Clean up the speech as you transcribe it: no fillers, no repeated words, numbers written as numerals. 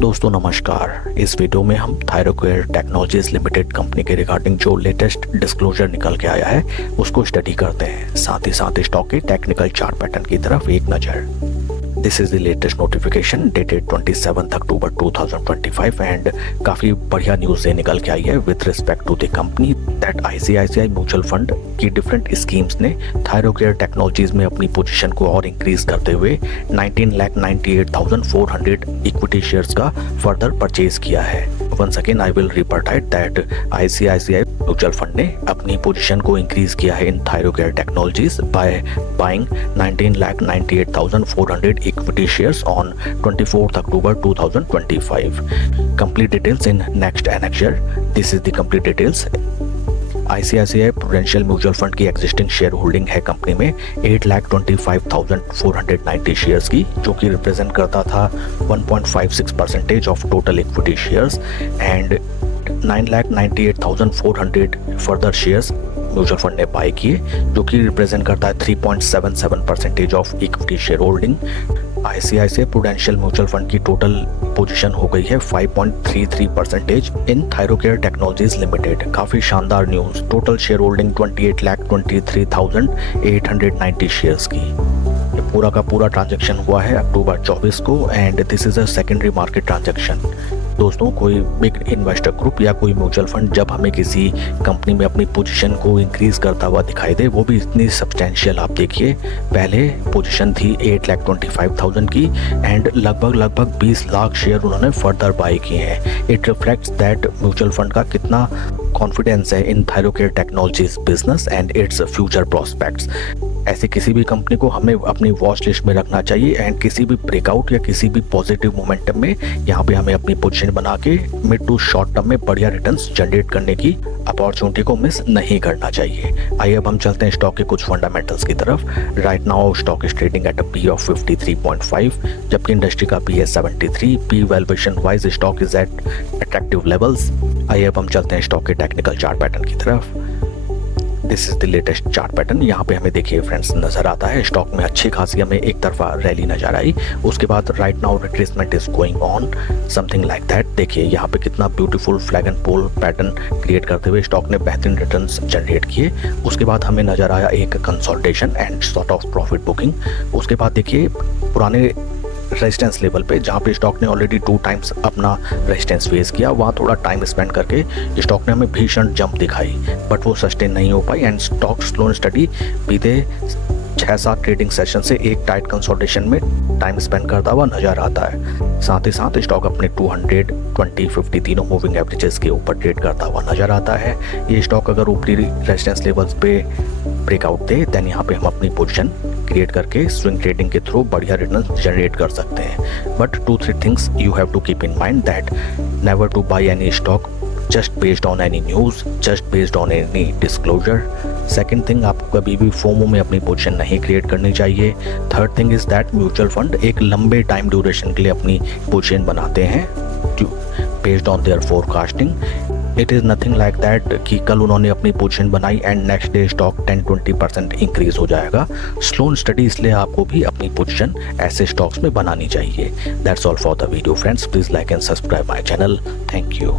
दोस्तों नमस्कार। इस वीडियो में हम थायरोकेयर टेक्नोलॉजीज लिमिटेड कंपनी के रिगार्डिंग जो लेटेस्ट डिस्क्लोजर निकल के आया है उसको स्टडी करते हैं, साथ ही साथ स्टॉक के टेक्निकल चार्ट पैटर्न की तरफ एक नज़र। This is the latest notification dated 27 October 2025 and काफ़ी बढ़िया न्यूज़ ये निकल के आई है with respect to the company that ICICI mutual fund की डिफरेंट स्कीम्स ने थायरोकेयर टेक्नोलॉजीज में अपनी पोजीशन को और इंक्रीज करते हुए 19,98,400 इक्विटी शेयर्स का फर्दर परचेज किया है। Once again I will repeat that ICICI mutual fund ने अपनी पोजीशन को इंक्रीज किया है in Thyrocare technologies by buying 19,98,400 equity shares on 24th October 2025. Complete details in next annexure. This is the complete details. ICICI prudential mutual fund की existing share holding है company में 8,25,490 shares की, जो कि रिप्रेजेंट करता था 1.56% of total equity shares and 9,98,400 further shares mutual fund ने bye किए, जो कि रिप्रेजेंट करता है 3.77% of equity share holding. ICICI prudential mutual fund की टोटल पोजीशन हो गई है 5.33% इन थायरोकेयर टेक्नोलॉजीज लिमिटेड। काफ़ी शानदार news. Total share holding 28,23,890 shares की। ये पूरा का पूरा ट्रांजैक्शन हुआ है अक्टूबर 24 को and this is a secondary market transaction. दोस्तों, कोई बिग इन्वेस्टर ग्रुप या कोई म्यूचुअल फंड जब हमें किसी कंपनी में अपनी पोजीशन को इंक्रीज करता हुआ दिखाई दे, वो भी इतनी सब्सटेंशियल, आप देखिए पहले पोजीशन थी 8,25,000 की एंड लगभग 20 लाख शेयर उन्होंने फर्दर बाय किए हैं। It reflects that mutual fund का कितना कॉन्फिडेंस है in Thyrocare technologies business and its future prospects. ऐसे किसी भी कंपनी को हमें अपनी वॉच लिस्ट में रखना चाहिए एंड किसी भी ब्रेकआउट या किसी भी पॉजिटिव मोमेंटम में यहाँ पे हमें अपनी पोजीशन बना के मिड टू शॉर्ट टर्म में बढ़िया रिटर्न्स जनरेट करने की अपॉर्चुनिटी को मिस नहीं करना चाहिए। आइए अब हम चलते हैं स्टॉक के कुछ फंडामेंटल्स की तरफ। Right now stock is trading at a P of 53.5, जबकि इंडस्ट्री का पी है 73। P valuation wise stock is at attractive levels. आइए अब हम चलते हैं स्टॉक के टेक्निकल चार्ट पैटर्न की तरफ। This is the latest chart pattern. यहाँ पे हमें देखिए फ्रेंड्स नजर आता है स्टॉक में अच्छी खासी हमें एक तरफा रैली नजर आई, उसके बाद right now retracement is going on something like that. देखिए यहाँ पे कितना beautiful flag and pole pattern create करते हुए स्टॉक ने बेहतरीन रिटर्न्स जनरेट किए। उसके बाद हमें नजर आया एक consolidation and sort of profit booking. उसके बाद देखिए पुराने रेजिस्टेंस लेवल पे जहाँ पे स्टॉक ने ऑलरेडी 2 टाइम्स अपना रेजिस्टेंस फेस किया, वहाँ थोड़ा टाइम स्पेंड करके स्टॉक ने हमें भीषण जंप दिखाई, बट वो सस्टेन नहीं हो पाई एंड स्टॉक स्लो स्टडी बीते 6-7 ट्रेडिंग सेशन से एक टाइट कंसोलिडेशन में टाइम स्पेंड करता हुआ नजर आता है। साथ ही साथ स्टॉक अपने 200, 20, 50 तीनों मूविंग एवरेजेस के ऊपर ट्रेड करता हुआ नजर आता है। ये स्टॉक अगर ऊपरी रेजिस्टेंस लेवल्स पे ब्रेकआउट दे देन यहाँ पे हम अपनी पोजीशन क्रिएट करके स्विंग ट्रेडिंग के थ्रू बढ़िया रिटर्न जनरेट कर सकते हैं। But 2-3 things you have to keep in mind that never to buy any stock just based on any news, just based on any disclosure. Second thing, आपको कभी भी FOMO में अपनी पोजीशन नहीं क्रिएट करनी चाहिए। Third thing is that mutual fund एक लंबे टाइम ड्यूरेशन के लिए अपनी पोजीशन बनाते हैं based on their forecasting. It is nothing like that कि कल उन्होंने अपनी पोजीशन बनाई and next day stock 10-20% increase हो जाएगा। स्लो स्टडी, इसलिए आपको भी अपनी पोजीशन ऐसे स्टॉक्स में बनानी चाहिए। That's all for the video friends. Please like and subscribe my channel. Thank you.